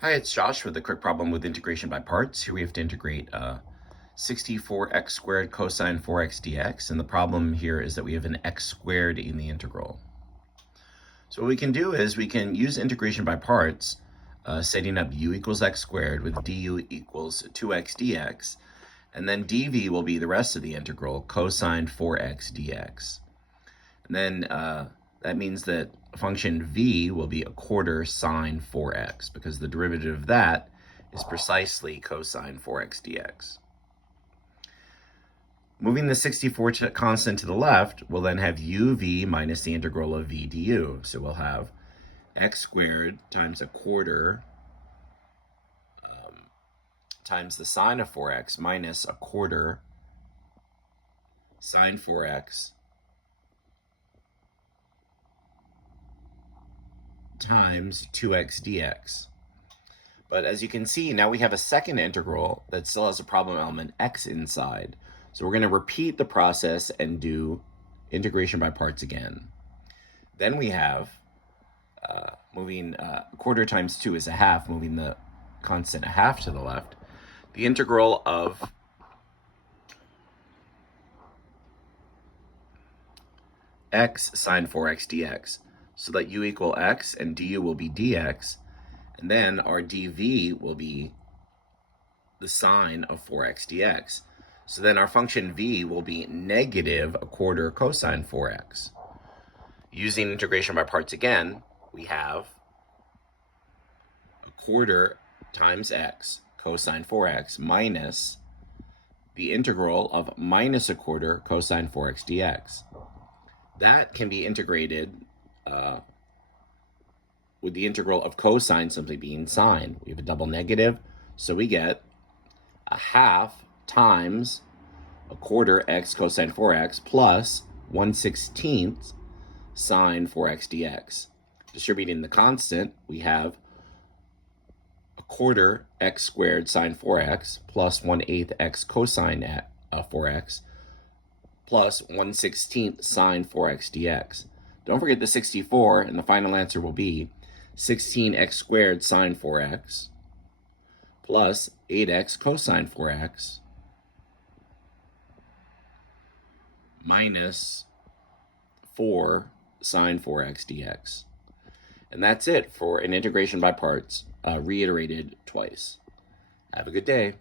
Hi, it's Josh with a quick problem with integration by parts. Here we have to integrate 64x squared cosine 4x dx, and the problem here is that we have an x squared in the integral. So what we can do is we can use integration by parts, setting up u equals x squared with du equals 2x dx, and then dv will be the rest of the integral, cosine 4x dx. And then that means that function v will be a quarter sine 4x, because the derivative of that is precisely cosine 4x dx. Moving the 64 constant to the left, we'll then have uv minus the integral of v du. So we'll have x squared times a quarter times the sine of 4x minus a quarter sine 4x times 2x dx. But as you can see, now we have a second integral that still has a problem element x inside. So we're going to repeat the process and do integration by parts again. Then we have moving a quarter times 2 is a half, moving the constant a half to the left. The integral of x sine 4x dx, so that u equal x and du will be dx, and then our dv will be the sine of 4x dx. So then our function v will be negative a quarter cosine 4x. Using integration by parts again, we have a quarter times x cosine 4x minus the integral of minus a quarter cosine 4x dx. That can be integrated with the integral of cosine simply being sine. We have a double negative, so we get a half times a quarter x cosine 4x plus 1/16 sine 4x dx. Distributing the constant, we have a quarter x squared sine 4x plus 1/8 x cosine 4x plus 1/16 sine 4x dx. Don't forget the 64, and the final answer will be 16x squared sine 4x plus 8x cosine 4x minus 4 sine 4x dx. And that's it for an integration by parts, reiterated twice. Have a good day.